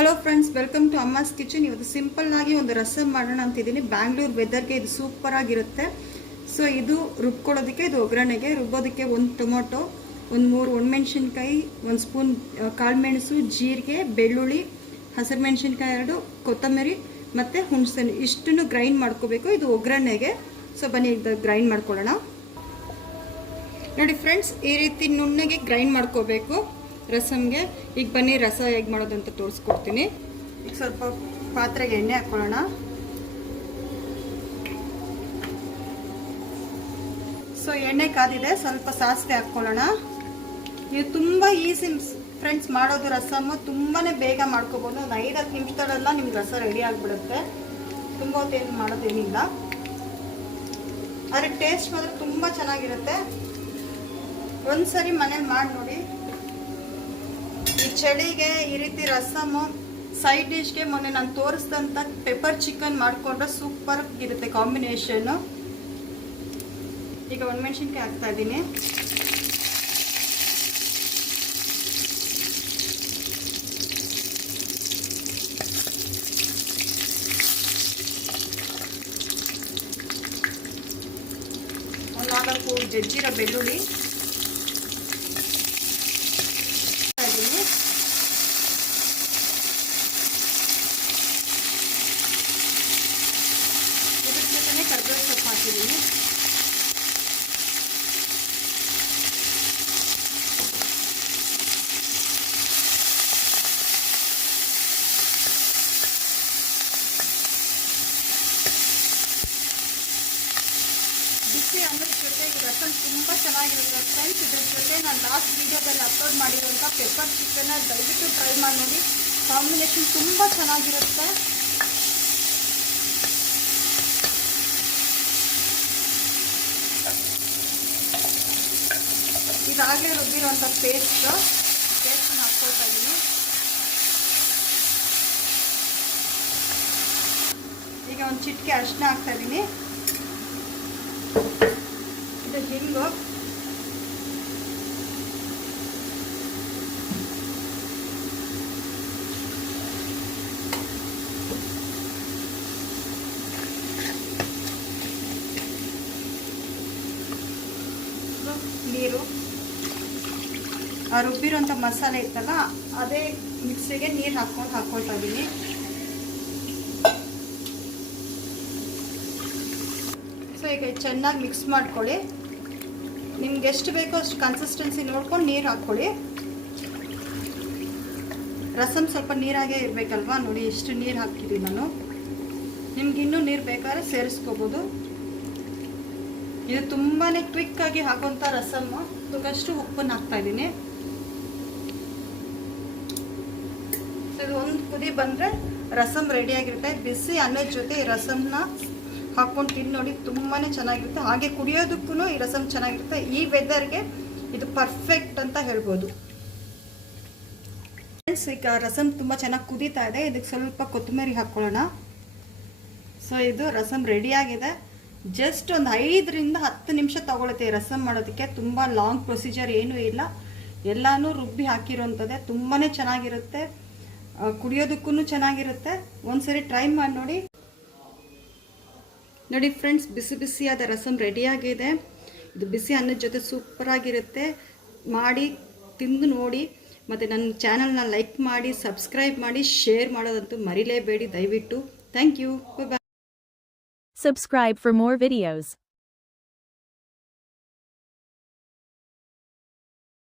Hello friends, welcome to Amma's kitchen. ಇವತ್ತು simple ಆಗಿ ಒಂದು ರಸಮ್ ಮಾಡೋಣ ಅಂತಿದ್ದೀನಿ. ಬ್ಯಾಂಗ್ಳೂರ್ ವೆದರ್ಗೆ ಇದು ಸೂಪರ್ ಆಗಿರುತ್ತೆ. ಸೊ ಇದು ರುಬ್ಕೊಳ್ಳೋದಕ್ಕೆ, ಇದು ಒಗ್ಗರಣೆಗೆ ರುಬ್ಬೋದಕ್ಕೆ ಒಂದು ಟೊಮೊಟೊ, ಒಂದು 3 ಒಣಮೆಣ್ಸಿನ್ಕಾಯಿ, 1 ಸ್ಪೂನ್ ಕಾಳುಮೆಣಸು, ಜೀರಿಗೆ, ಬೆಳ್ಳುಳ್ಳಿ, ಹಸಿರು ಮೆಣಸಿನ್ಕಾಯಿ 2, ಕೊತ್ತಂಬರಿ ಮತ್ತು ಹುಣಸೆಹಣ್ಣು ಇಷ್ಟನ್ನು ಗ್ರೈಂಡ್ ಮಾಡ್ಕೋಬೇಕು. ಇದು ಒಗ್ಗರಣೆಗೆ. ಸೊ ಬನ್ನಿ ಇದು ಗ್ರೈಂಡ್ ಮಾಡ್ಕೊಳ್ಳೋಣ. ನೋಡಿ ಫ್ರೆಂಡ್ಸ್, ಈ ರೀತಿ ನುಣ್ಣಗೆ ಗ್ರೈಂಡ್ ಮಾಡ್ಕೋಬೇಕು ರಸಮ್ಗೆ. ಈಗ ಬನ್ನಿ ರಸ ಹೇಗೆ ಮಾಡೋದಂತ ತೋರಿಸ್ಕೊಡ್ತೀನಿ. ಈಗ ಸ್ವಲ್ಪ ಪಾತ್ರೆಗೆ ಎಣ್ಣೆ ಹಾಕ್ಕೊಳ್ಳೋಣ. ಸೊ ಎಣ್ಣೆ ಕಾದಿದೆ, ಸ್ವಲ್ಪ ಸಾಸಿವೆ ಹಾಕ್ಕೊಳ್ಳೋಣ. ಇದು ತುಂಬ ಈಸಿ ಫ್ರೆಂಡ್ಸ್ ಮಾಡೋದು. ರಸಮ್ಮು ತುಂಬಾ ಬೇಗ ಮಾಡ್ಕೋಬೋದು. ಒಂದು 5-10 ನಿಮಿಷದಲ್ಲೆಲ್ಲ ನಿಮ್ಗೆ ರಸ ರೆಡಿ ಆಗಿಬಿಡುತ್ತೆ. ತುಂಬ ಹೊತ್ತೇನು ಮಾಡೋದೇನಿಲ್ಲ, ಆದರೆ ಟೇಸ್ಟ್ ಮಾತ್ರ ತುಂಬ ಚೆನ್ನಾಗಿರುತ್ತೆ. ಒಂದ್ಸರಿ ಮನೇಲಿ ಮಾಡಿ ನೋಡಿ. ಈ ಚಳಿಗೆ ಈ ರೀತಿ ರಸಮು ಸೈಡ್ ಡಿಶ್ಗೆ ಮೊನ್ನೆ ನಾನು ತೋರಿಸಿದಂಥ ಪೆಪ್ಪರ್ ಚಿಕನ್ ಮಾಡಿಕೊಂಡ್ರೆ ಸೂಪರ್ ಇರುತ್ತೆ ಕಾಂಬಿನೇಷನ್ನು. ಈಗ ಒಣಮೆಣ್ಸಿನ್ಕಾಯಿ ಹಾಕ್ತಾ ಇದ್ದೀನಿ. ಒಂದು 4 ಜಜ್ಜಿರೋ ಬೆಳ್ಳುಳ್ಳಿ, ಕರ್ಬೇವು ಸೊಪ್ಪು ಹಾಕಿದ್ದೀನಿ. ಬಿಸಿ ಅನ್ನದ ಜೊತೆ ಈ ರಸಮ್ ತುಂಬ ಚೆನ್ನಾಗಿರುತ್ತೆ ಫ್ರೆಂಡ್ಸ್. ಇದ್ರ ಜೊತೆ ನಾನು ಲಾಸ್ಟ್ ವೀಡಿಯೋದಲ್ಲಿ ಅಪ್ಲೋಡ್ ಮಾಡಿರುವಂಥ ಪೆಪ್ಪರ್ ಚಿಕನ್ನ ದಯವಿಟ್ಟು ಟ್ರೈ ಮಾಡಿ ನೋಡಿ. ಕಾಂಬಿನೇಷನ್ ತುಂಬ ಚೆನ್ನಾಗಿರುತ್ತೆ. ಇದಾಗಲೇ ರುಬ್ಬಿರುವಂಥ ಪೇಸ್ಟನ್ನು ಹಾಕ್ಕೊಳ್ತಾ ಇದ್ದೀನಿ. ಈಗ ಒಂದು ಚಿಟಿಕೆ ಅರಿಶಿನ ಹಾಕ್ತಾ ಇದ್ದೀನಿ. ಇದು ಹಿಂಗು, ನೀರು, ಆ ರುಬ್ಬಿರೋಂಥ ಮಸಾಲೆ ಇತ್ತಲ್ಲ ಅದೇ ಮಿಕ್ಸಿಗೆ ನೀರು ಹಾಕ್ಕೊಳ್ತಾ ಇದ್ದೀನಿ. ಸೊ ಈಗ ಚೆನ್ನಾಗಿ ಮಿಕ್ಸ್ ಮಾಡ್ಕೊಳ್ಳಿ. ನಿಮ್ಗೆ ಎಷ್ಟು ಬೇಕೋ ಅಷ್ಟು ಕನ್ಸಿಸ್ಟೆನ್ಸಿ ನೋಡ್ಕೊಂಡು ನೀರು ಹಾಕ್ಕೊಳ್ಳಿ. ರಸಮ್ ಸ್ವಲ್ಪ ನೀರಾಗೇ ಇರಬೇಕಲ್ವಾ. ನೋಡಿ ಎಷ್ಟು ನೀರು ಹಾಕಿದ್ದೀನಿ ನಾನು. ನಿಮ್ಗೆ ಇನ್ನೂ ನೀರು ಬೇಕಾದ್ರೆ ಸೇರಿಸ್ಕೋಬೋದು. ಇದು ತುಂಬಾ ಕ್ವಿಕ್ಕಾಗಿ ಹಾಕುವಂಥ ರಸಮ್ಮು. ಅದಕ್ಕಷ್ಟು ಉಪ್ಪನ್ನು ಹಾಕ್ತಾ ಇದ್ದೀನಿ. ಇದು ಒಂದು ಕುದಿ ಬಂದರೆ ರಸಮ್ ರೆಡಿಯಾಗಿರುತ್ತೆ. ಬಿಸಿ ಅನ್ನದ ಜೊತೆ ಈ ರಸಮ್ನ ಹಾಕ್ಕೊಂಡು ತಿಂದು ನೋಡಿ, ತುಂಬಾ ಚೆನ್ನಾಗಿರುತ್ತೆ. ಹಾಗೆ ಕುಡಿಯೋದಕ್ಕೂ ಈ ರಸಮ್ ಚೆನ್ನಾಗಿರುತ್ತೆ. ಈ ವೆದರ್ಗೆ ಇದು ಪರ್ಫೆಕ್ಟ್ ಅಂತ ಹೇಳ್ಬೋದು ಫ್ರೆಂಡ್ಸ್. ಈಗ ರಸಮ್ ತುಂಬ ಚೆನ್ನಾಗಿ ಕುದೀತಾ ಇದೆ. ಇದಕ್ಕೆ ಸ್ವಲ್ಪ ಕೊತ್ತಂಬರಿ ಹಾಕ್ಕೊಳ್ಳೋಣ. ಸೊ ಇದು ರಸಮ್ ರೆಡಿಯಾಗಿದೆ. ಜಸ್ಟ್ ಒಂದು 5ರಿಂದ 10 ನಿಮಿಷ ತಗೊಳುತ್ತೆ ಈ ರಸಮ್ ಮಾಡೋದಕ್ಕೆ. ತುಂಬ ಲಾಂಗ್ ಪ್ರೊಸೀಜರ್ ಏನೂ ಇಲ್ಲ. ಎಲ್ಲನೂ ರುಬ್ಬಿ ಹಾಕಿರೋಂಥದ್ದೇ. ತುಂಬಾ ಚೆನ್ನಾಗಿರುತ್ತೆ, ಕುಡಿಯೋದಕ್ಕೂ ಚೆನ್ನಾಗಿರುತ್ತೆ. ಒಂದ್ಸರಿ ಟ್ರೈ ಮಾಡಿ ನೋಡಿ. ನೋಡಿ ಫ್ರೆಂಡ್ಸ್, ಬಿಸಿ ಬಿಸಿಯಾದ ರಸಮ್ ರೆಡಿಯಾಗಿದೆ. ಇದು ಬಿಸಿ ಅನ್ನದ ಜೊತೆ ಸೂಪರಾಗಿರುತ್ತೆ. ಮಾಡಿ ತಿಂದು ನೋಡಿ. ಮತ್ತು ನನ್ನ ಚಾನಲ್ನ ಲೈಕ್ ಮಾಡಿ, ಸಬ್ಸ್ಕ್ರೈಬ್ ಮಾಡಿ, ಶೇರ್ ಮಾಡೋದಂತೂ ಮರಿಲೇಬೇಡಿ ದಯವಿಟ್ಟು. Thank you. Subscribe for more videos.